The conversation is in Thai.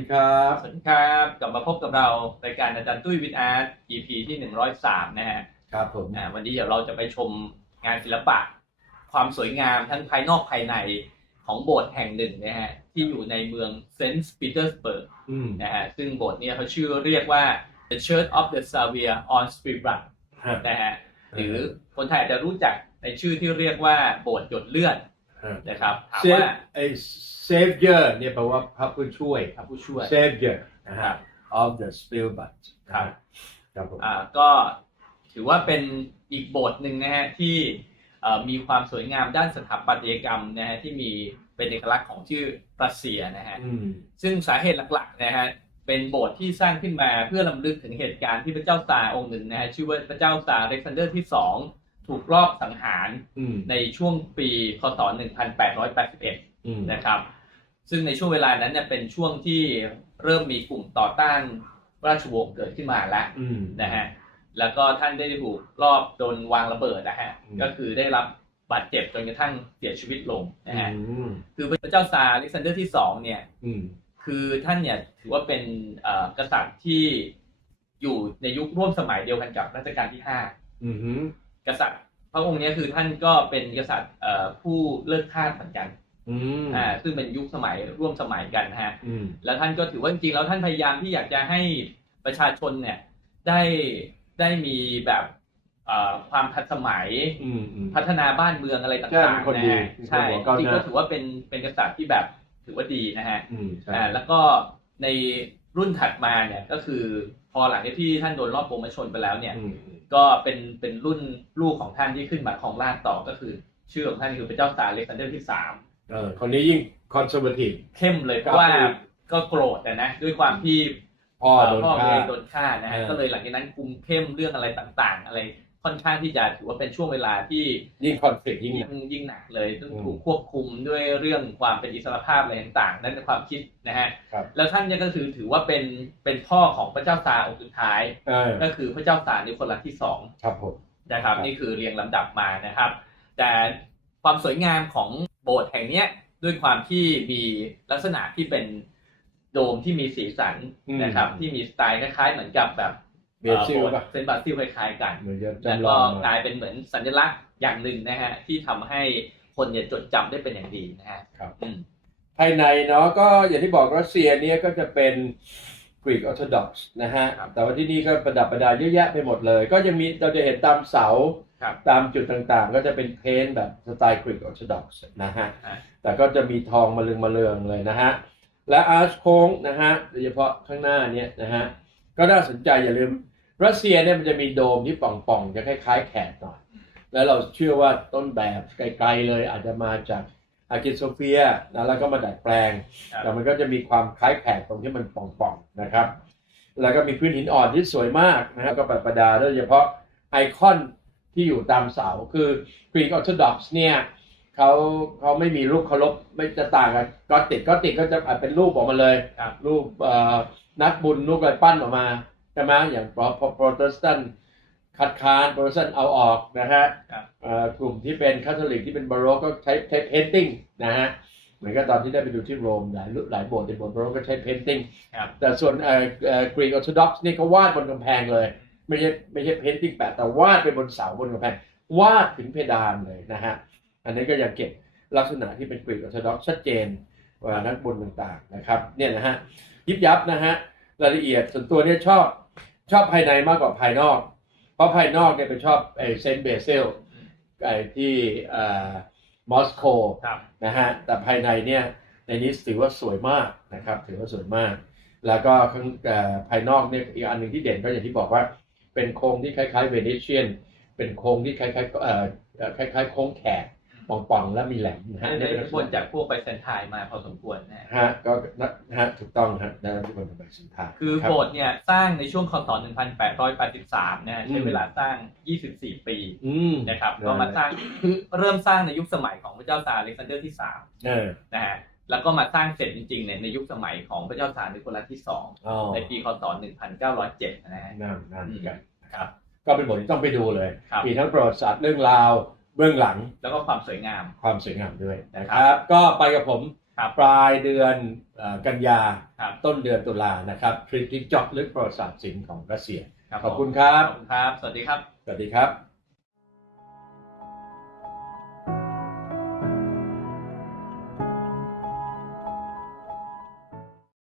ดีครับ สวัสดีครับ กลับมาพบกับเรารายการอาจารย์ตุ้ยวิทย์อาร์ต EP ที่103นะฮะ ครับผมอ่าวันนี้เดี๋ยวเราจะไปชมงานศิลปะ ความสวยงามทั้งภายนอกภายในของโบสถ์แห่งหนึ่งนะฮะ ที่อยู่ในเมืองเซนต์ปีเตอร์สเบิร์กอืมนะฮะ ซึ่งโบสถ์เนี่ยเขาชื่อเรียกว่า The Church of the Savior on Spirit ฮะนะฮะ หรือคนไทยอาจจะรู้จักในชื่อที่เรียกว่าโบสถ์หยดเลือดฮะ นะครับถามเซฟว่าไอ้ savior เนี่ยแปลว่าพระผู้ช่วยพระผู้ช่วย savior นะครัฮะ บ of the spirit ครับ ครับผม อ่าก็ถือว่าเป็นอีกโบสถ์หนึ่งนะฮะที่เอ่อมีความสวยงามด้านสถาปัตยกรรมนะฮะที่มีเป็นเอกลักษณ์ของชื่อรัสเซียนะฮะ อืม ซึ่งสาเหตุหลักๆนะฮะเป็นโบสถ์ที่สร้างขึ้นมาเพื่อลำลึกถึงเหตุการณ์ที่พระเจ้าซาร์องค์หนึ่งนะฮะชื่อว่าพระเจ้าซาร์อเล็กซานเดอร์ที่สอง ถูกรอบสังหารอืมในช่วงปีคศ 1881อืมนะครับ ซึ่งในช่วงเวลานั้นเนี่ยเป็นช่วงที่เริ่มมีกลุ่มต่อต้านราชวงศ์เกิดขึ้นมาแล้วอืมนะฮะ แล้วก็ท่านได้ถูกรอบโดนวางระเบิดนะฮะอืมก็คือได้รับบาดเจ็บจนกระทั่งเสียชีวิตลงนะฮะอืมคือพระเจ้าซาร์อเล็กซานเดอร์ที่สองเนี่ยอืมคือท่านเนี่ยถือว่าเป็นเอ่อกษัตริย์ที่อยู่ในยุคร่วมสมัยเดียวกันกับรัชกาลที่ห้าอืม กษัตริย์พระองค์เนี้คือท่านก็เป็นกษัตริย์เอ่อผู้เลิกทาสเหมือนกันอืมอ่าซึ่งเป็นยุคสมัยร่วมสมัยกันนะฮะอืมแล้วท่านก็ถือว่าจริงๆแล้วท่านพยายามที่อยากจะให้ประชาชนเนี่ยได้ได้มีแบบเอ่อความทันสมัยอืมอืมพัฒนาบ้านเมืองอะไรต่างใช่เป็นๆคนดีนะฮะเป็นคนใช่หัวก้าวจริงหน้าๆก็ถือว่าเป็นเป็นกษัตริย์ที่แบบถือว่าดีนะฮะอืมใช่อ่าแล้วก็ใน รุ่นถัดมาเนี่ยก็คือพอหลังจากที่ท่านโดนรอบโปรโมชนไปแล้วเนี่ยอืมอืมก็เป็นเป็นรุ่นลูกของท่านที่ขึ้นมาของราชย์ต่อก็คือ ชื่อของท่านคือพระเจ้าซาร์อเล็กซานเดอร์ที่สาม เออคนนี้ยิ่ง conservative เข้มเลยเพครับราะว่าก็โกรธอะนะด้วยความที่พ่อโดนพ่อฆ่า เองโดนฆ่านะฮะเออ ก็เลยหลังจากนั้นคุมเข้มเรื่องอะไรต่างๆ อะไร ค่อนข้างที่จะถือว่าเป็นช่วงเวลาที่ยิ่ง conflict ยิ่งหยิ่นังกยิ่งหนักเลยต้องอืมถูกควบคุมด้วยเรื่องความเป็นอิสรภาพอะไรต่างๆ นั่นเป็นความคิดนะฮะครับแล้วท่านเนี่ยก็ถือถือว่าเป็นเป็นพ่อของพระเจ้าซาร์องค์สุดท้ายเออก็คือพระเจ้าซาร์นิโคลัสที่สองครับผมนะครับครับนี่คือเรียงลำดับมานะครับ แต่ความสวยงามของโบสถ์แห่งเนี้ยด้วยความที่มีลักษณะที่เป็นโดมที่มีสีสันอืมนะครับ ที่มีสไตล์คล้ายๆเหมือนกับแบบ เบซิลโบสถ์ป่ะเซนต์บาซิลคล้ายๆกัน เหมือนจะแล้วจำลก็องกลายเป็นเหมือนสัญลักษณ์อย่างหนึ่งนะฮะ ที่ทำให้คนเนี่ยจดจำได้เป็นอย่างดีนะฮะครับอืมภายในเนาะก็อย่างที่บอกรัสเซียเนี่ยก็จะเป็นกรีกออร์โธดอกซ์นะฮะครับแต่ว่าที่นี่ก็ประดับประดาเยอะแยะไปหมดเลย ก็ยังมีเราจะเห็นตามเสา ครับ ตามจุดต่างๆ ก็จะเป็นเพ้นท์แบบสไตล์กรีกออร์โธดอกซ์นะฮะ อ่า แต่ก็จะมีทองมาเลืองมาเลืองเลยนะฮะ และอาร์ชโค้งนะฮะ โดยเฉพาะข้างหน้าเนี่ยนะฮะ ก็น่าสนใจอย่าลืม รัสเซียเนี่ยมันจะมีโดมที่ป่องๆ จะคล้ายๆแขกหน่อย แล้วเราเชื่อว่าต้นแบบไกลๆเลยอาจจะมาจากอากิโซเฟียนะแล้วก็มาดัดแปลงครับแต่มันก็จะมีความคล้ายแขกตรงที่มันป่องๆนะครับ แล้วก็มีพื้นหินอ่อนที่สวยมากนะครับก็ประดับโดยเฉพาะไอคอนที่อยู่ตามเสาคือกรีกออร์โธดอกซ์เนี่ยเขาเขาไม่มีรูปเคารพไม่จะต่างกับกอติกกอติกก็จะอาจเป็นรูปออกมาเลยครับรูปเอ่อนักบุญรูปอะไรปั้นออกมา ใช่ไหมอย่างโปรโปรเตสแตนต์คัดค้านโปรเตสแตนต์เอาออกนะฮะครับเอ่อกลุ่มที่เป็นคาทอลิกที่เป็นบาโรกก็ใช้ใช้เพนติ้งนะฮะเหมือนกับตอนที่ได้ไปดูที่โรมหลายรูปหลายโบสถ์ในโบสถ์บาโรกก็ใช้เพนติ้งครับแต่ส่วนเอ่อเอ่อกรีกออร์โธดอกซ์นี่ก็วาดบนกำแพงเลยไม่ใช่ไม่ใช่เพนติ้งแปะแต่วาดไปบนเสาบนกำแพงวาดถึงเพดานเลยนะฮะอันนี้ก็ยังเก็บลักษณะที่เป็นกรีกออร์โธดอกซ์ชัดเจนว่านักบุญต่างๆนะครับเนี่ยนะฮะยิบยับนะฮะ รายละเอียด ส่วนตัวเนี่ยชอบชอบภายในมากกว่าภายนอก เพราะภายนอกเนี่ยเป็นชอบไอ้เซนต์เบเซลไอ้ที่เอ่อมอสโกครับนะฮะแต่ภายในเนี่ยในนี้ถือว่าสวยมากนะครับถือว่าสวยมาก แล้วก็ข้างเอ่อภายนอกเนี่ยอีกอันหนึ่งที่เด่นก็อย่างที่บอกว่า เป็นโครงที่คล้ายๆเวเนเชียน เป็นโครงที่คล้ายๆเอ่อเอ่อคล้ายๆโค้งแขก ป่องๆ และมีแหลมนะฮะได้นี่เป็นได้ลักษบนณะจากพวกไปเซนไทายมาพอสมควรนะฮะฮะก็นะฮะถูกต้องฮะได้รับที่บนแบบสุนทรคือรับโบสถ์เนี่ยสร้างในช่วงคศ1883นะฮะใช้อืมเวลาสร้าง 24 ปีอืมนะครับได้ก็มาสร้างคือเริ่มสร้างในยุคสมัยของพระเจ้าซาร์อเล็กซานเดอร์ที่เออ3นะฮะแล้วก็มาสร้างเสร็จจริงๆเนี่ยในยุคสมัยของพระเจ้าซาร์นิโคลัสที่อ๋อ2ในปีคศ1907นะฮะนั่นนั่นกันครับก็เป็นบทที่ต้องไปดูเลยครับมีทั้งประวัติศาสตร์เรื่องราว เบื้องหลังแล้วก็ความสวยงาม ความสวยงามด้วยนะคครัรับบก็ไปกับผมครับปลายเดือนเอ่อกันยาครับต้นเดือนตุลานะครับทริปที่เจาะลึกประวัติศาสตร์ศิลป์ของรัสเซียครับขอบคุณครับขอบคุณครับ สวัสดีครับ สวัสดีครับ